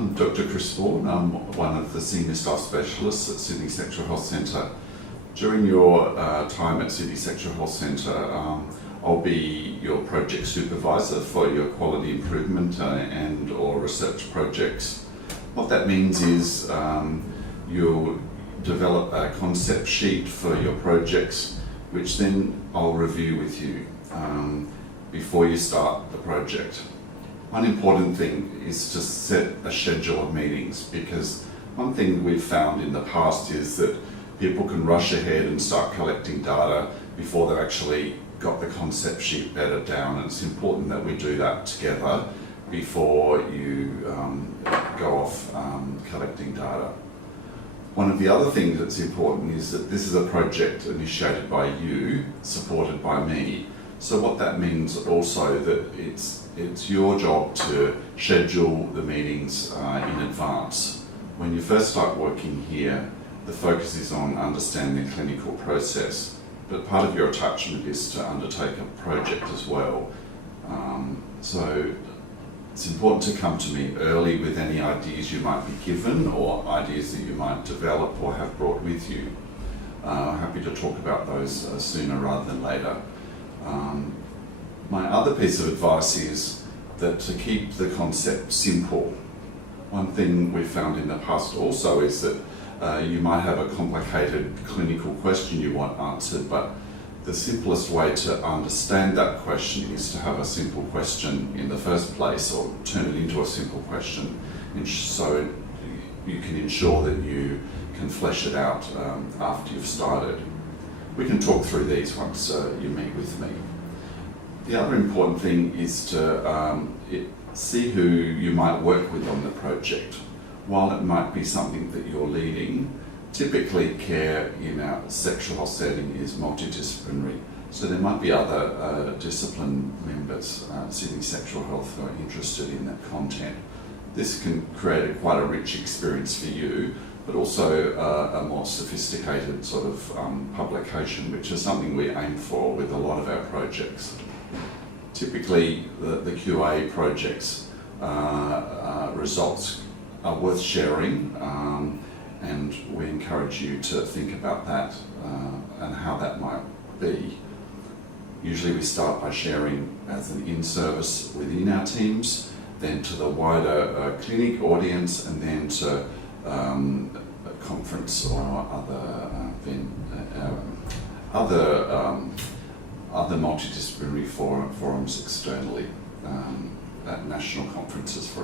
I'm Dr. Chris Vaughan. I'm one of the Senior Staff Specialists at Sydney Sexual Health Centre. During your time at Sydney Sexual Health Centre, I'll be your project supervisor for your quality improvement and or research projects. What that means is you'll develop a concept sheet for your projects, which then I'll review with you before you start the project. One important thing is to set a schedule of meetings, because one thing we've found in the past is that people can rush ahead and start collecting data before they've actually got the concept sheet bedded down, and it's important that we do that together before you go off collecting data. One of the other things that's important is that this is a project initiated by you, supported by me. So what that means also that it's your job to schedule the meetings in advance. When you first start working here, the focus is on understanding the clinical process, but part of your attachment is to undertake a project as well. So it's important to come to me early with any ideas you might be given or ideas that you might develop or have brought with you. I'm happy to talk about those sooner rather than later. My other piece of advice is that to keep the concept simple. One thing we've found in the past also is that you might have a complicated clinical question you want answered, but the simplest way to understand that question is to have a simple question in the first place, or turn it into a simple question, so you can ensure that you can flesh it out after you've started. We can talk through these once you meet with me. The other important thing is to see who you might work with on the project. While it might be something that you're leading, typically care in our sexual health setting is multidisciplinary. So there might be other discipline members, Sydney Sexual Health, who are interested in that content. This can create quite a rich experience for you, but also a more sophisticated sort of publication, which is something we aim for with a lot of our projects. Typically, the QA projects results are worth sharing, and we encourage you to think about that and how that might be. Usually we start by sharing as an in-service within our teams, then to the wider clinic audience, and then to a conference or other multidisciplinary forums externally, at national conferences, for